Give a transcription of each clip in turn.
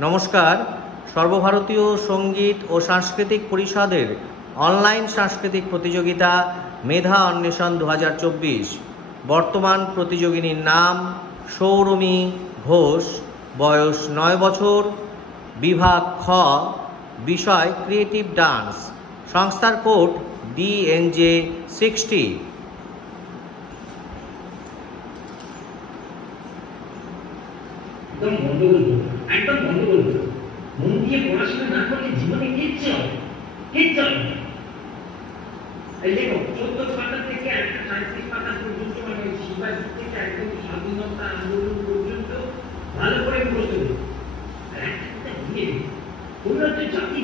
নমস্কার। সর্বভারতীয় সঙ্গীত ও সাংস্কৃতিক পরিষদের অনলাইন সাংস্কৃতিক প্রতিযোগিতা মেধা অন্বেষণ 2024। বর্তমান প্রতিযোগিনীর নাম সৌরমী ঘোষ, বয়স 9 বছর, বিভাগ খ, বিষয় ক্রিয়েটিভ ডান্স, সংস্থার কোড DNJ60। একদম বন্ধ করবো, একদম বন্ধ করবো। মন দিয়ে পড়াশোনা না করলে জীবনে কিচ্ছু হবে, কিচ্ছু হবে না। এই দেখো 14 পাতা থেকে একটা 37 পাতা পর্যন্ত, মানে শিবাজি থেকে একদম স্বাধীনতা আন্দোলন পর্যন্ত ভালো করে মুখস্থ করো। আর একটা দিয়ে তোমরা তো জাতি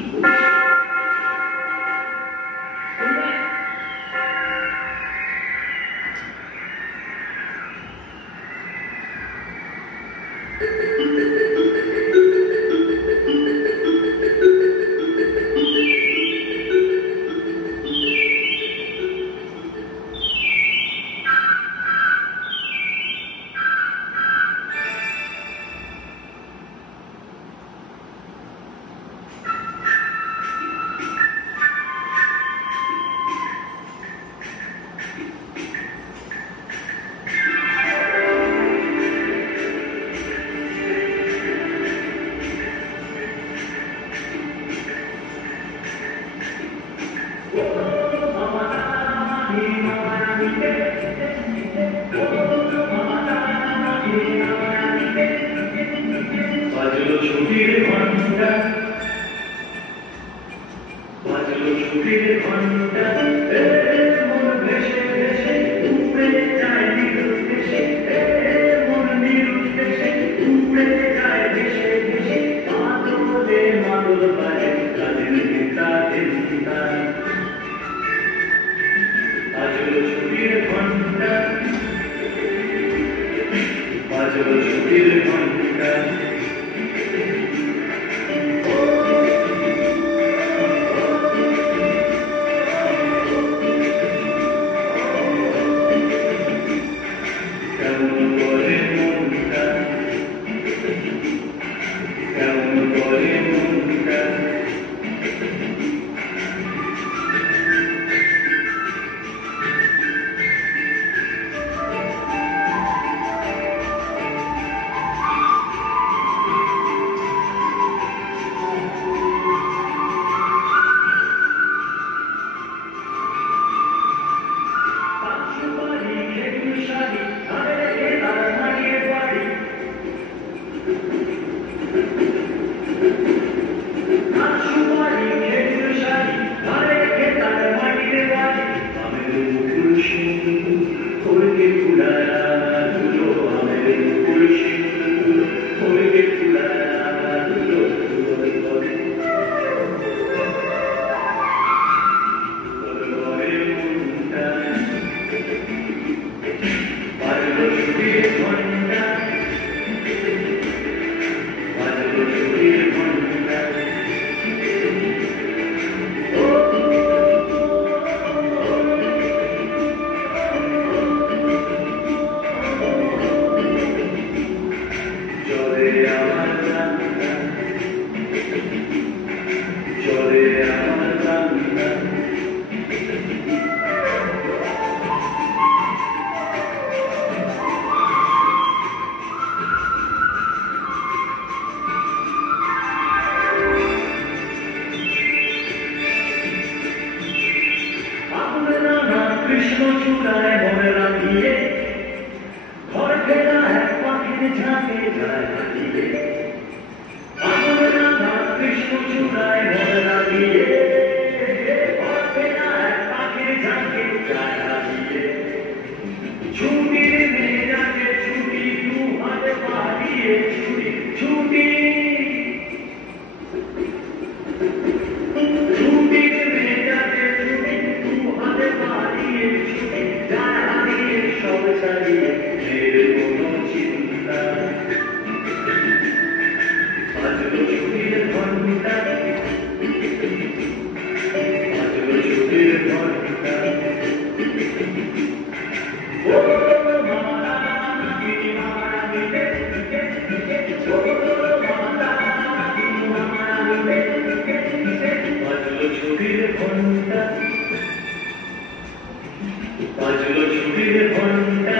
বাজলো ছুটির ঘন্টা,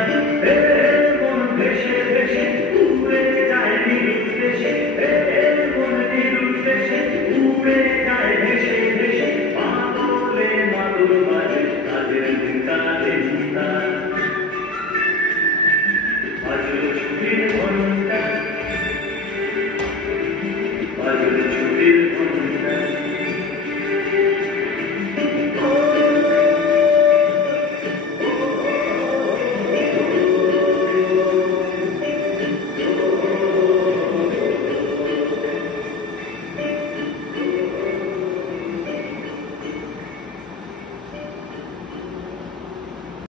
মন ভেসে ভেসে উড়ে যায় নিরুদ্দেশে, মন নিরুদ্দেশে উড়ে যায় ভেসে ভেসে, পাগলে মাদুর বাজে কাজের চিন্তা চিন্তা। বাজলো ছুটির ঘন্টা।